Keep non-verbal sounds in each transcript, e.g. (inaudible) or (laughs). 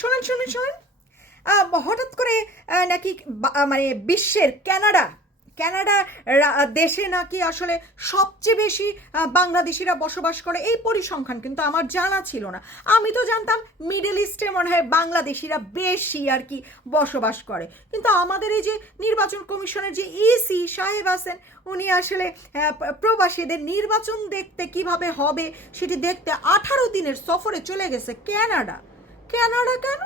শোনেন শোনেন শোনেন। হঠাৎ করে নাকি মানে বিশ্বের কানাডা রা- দেশে নাকি আসলে সবচেয়ে বেশি বাংলাদেশিরা বসবাস করে এই পরিসংখ্যান, কিন্তু আমার জানা ছিল না। আমি তো জানতাম মিডল ইস্টে মনে হয় বাংলাদেশিরা বেশি আর কি বসবাস করে। কিন্তু আমাদের এই যে নির্বাচন কমিশনের যে ইসি সাহেব আছেন, উনি আসলে প্রবাসীদের নির্বাচন দেখতে কীভাবে হবে সেটি দেখতে আঠারো দিনের সফরে চলে গেছে কানাডা কানাডা কেন?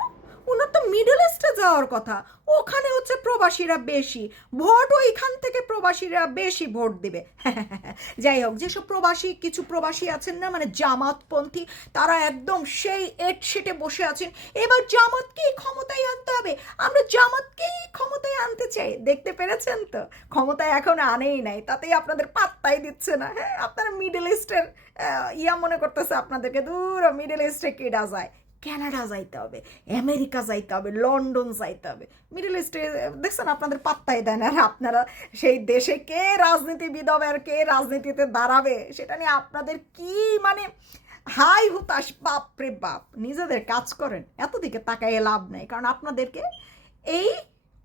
ওনার তো মিডল ইস্টে যাওয়ার কথা। ওখানে হচ্ছে প্রবাসীরা বেশি। ভোট ওইখান থেকে প্রবাসীরা বেশি ভোট দেবে। (laughs) যাই হোক, যেসব প্রবাসী, কিছু প্রবাসী আছেন না মানে জামাতপন্থী, তারা একদম সেই এট সেটে বসে আছেন। এবার জামাতকেই ক্ষমতায় আনতে হবে। আমরা জামাতকেই ক্ষমতায় আনতে চাই। দেখতে পেরেছেন তো? ক্ষমতায় এখন আনেই নাই। তাতেই আপনাদের পাত্তাই দিচ্ছে না। হ্যাঁ আপনারা মিডল ইস্টের ইয়া মনে করতেছে আপনাদেরকে। দূর মিডল ইস্টে কেডা যায়? কানাডা যাইতে হবে আমেরিকা যাইতে হবে লন্ডন যাইতে হবে। মিডল ইস্টে দেখছেন আপনাদের পাত্তাই দেন আর আপনারা সেই দেশে কে রাজনীতিবিদ হবে আর কে রাজনীতিতে দাঁড়াবে, সেটা নিয়ে আপনাদের কি মানে হাই হুতাশ বাপ রে বাপ, নিজেদের কাজ করেন এত দিকে তাকায় লাভ নেই। কারণ আপনাদেরকে এই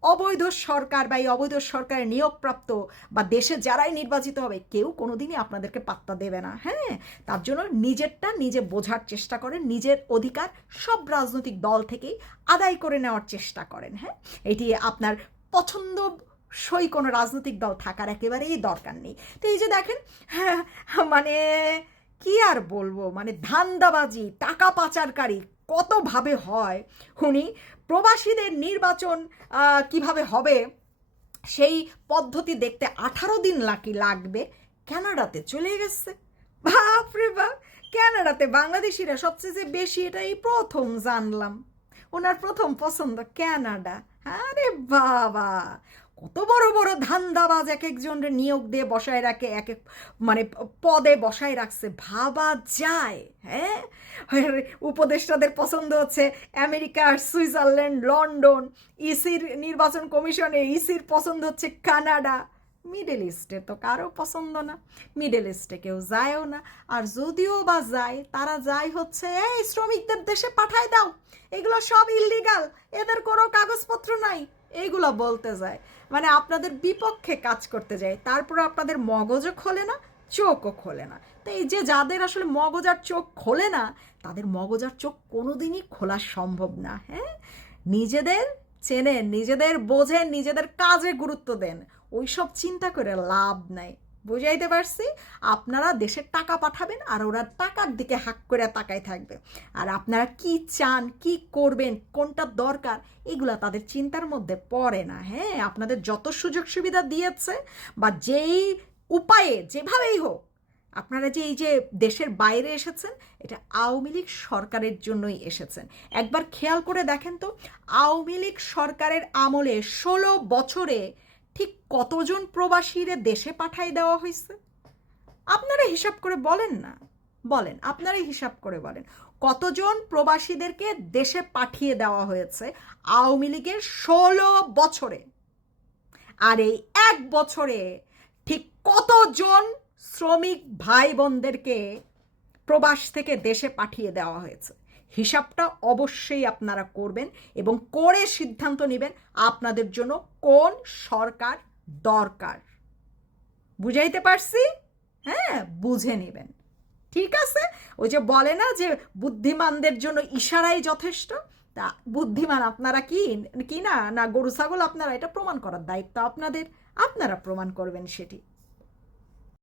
অবৈধ সরকার বা এই অবৈধ সরকারের নিয়োগপ্রাপ্ত বা দেশে যারাই নির্বাচিত হবে, কেউ কোনো দিনই আপনাদেরকে পাত্তা দেবে না। হ্যাঁ তার জন্য নিজেরটা নিজে বোঝার চেষ্টা করেন, নিজের অধিকার সব রাজনৈতিক দল থেকেই আদায় করে নেওয়ার চেষ্টা করেন। হ্যাঁ এটি আপনার পছন্দ সই কোনো রাজনৈতিক দল থাকার একেবারেই দরকার নেই। তো এই যে দেখেন হ্যাঁ মানে কি আর বলব? মানে ধান্দাবাজি, টাকা পাচারকারী, কতভাবে হয়? উনি প্রবাসীদের নির্বাচন কীভাবে হবে? সেই পদ্ধতি দেখতে আঠারো দিন লাকি লাগবে। কানাডাতে চলে গেছে। বাপরে বাপ! ক্যানাডাতে বাংলাদেশিরা সবচেয়ে যে বেশি, এটা এই প্রথম জানলাম। ওনার প্রথম পছন্দ ক্যানাডা। আরে বাবা! কত বড় বড় ধান্দাবাজ এক একজনের নিয়োগ দিয়ে বসায় রাখে, এক এক মানে পদে বসায় রাখছে। ভাবা যায় হ্যাঁ? উপদেষ্টাদের পছন্দ হচ্ছে আমেরিকা সুইজারল্যান্ড, লন্ডন, ইসির নির্বাচন কমিশনে, ইসির পছন্দ হচ্ছে কানাডা। মিডল ইস্টে তো কারও পছন্দ না, মিডল ইস্টে কেউ যায়ও না। আর যদিও বা যায়, তারা যায় হচ্ছে, এই শ্রমিকদের দেশে পাঠায় দাও, এগুলো সব ইলিগাল এদের কোনো কাগজপত্র নাই। এইগুলো বলতে যায়। মানে আপনাদের বিপক্ষে কাজ করতে যায়। তারপর আপনাদের মগজও খোলে না, চোখও খোলে না। তো এই যে যাদের আসলে মগজ আর চোখ খোলে না, তাদের মগজ আর চোখ কোনোদিনই খোলা সম্ভব না হ্যাঁ? নিজেদের চেনেন, নিজেদের বোঝেন, নিজেদের কাজে গুরুত্ব দেন। ওইসব চিন্তা করে লাভ নাই। বুঝাইতে পারছি, আপনারা দেশের টাকা পাঠাবেন আর ওরা টাকার দিকে হাক করে তাকায় থাকবে। আর আপনারা কি চান, কি করবেন, কোনটা দরকার, এগুলা তাদের চিন্তার মধ্যে পড়ে না। হ্যাঁ আপনাদের যত সুযোগ সুবিধা দিয়েছে বা যেই উপায়ে যেভাবেই হোক, আপনারা যে এই যে দেশের বাইরে এসেছেন, এটা আওয়ামী লীগ সরকারের জন্যই এসেছেন। একবার খেয়াল করে দেখেন তো, আওয়ামী লীগ সরকারের আমলে ষোলো বছরে ঠিক কতজন প্রবাসীরে দেশে পাঠাই দেওয়া হয়েছে আপনারা হিসাব করে বলেন না। বলেন, আপনারাই হিসাব করে বলেন। কতজন প্রবাসীদেরকে দেশে পাঠিয়ে দেওয়া হয়েছে আওয়ামী লীগের ষোলো বছরে? আর এই এক বছরে ঠিক কতজন শ্রমিক ভাই বোনদেরকে প্রবাস থেকে দেশে পাঠিয়ে দেওয়া হয়েছে? হিসাবটা অবশ্যই আপনারা করবেন এবং করে সিদ্ধান্ত নেবেন আপনাদের জন্য কোন সরকার দরকার। বুঝাইতে পারছি? হ্যাঁ বুঝে নেবেন। ঠিক আছে? ওই যে বলে না যে বুদ্ধিমানদের জন্য ইশারাই যথেষ্ট? তা বুদ্ধিমান আপনারা কি? কি না? না গরু, ছাগল আপনারা? এটা প্রমাণ করার দায়িত্ব আপনাদের। আপনারা প্রমাণ করবেন সেটি।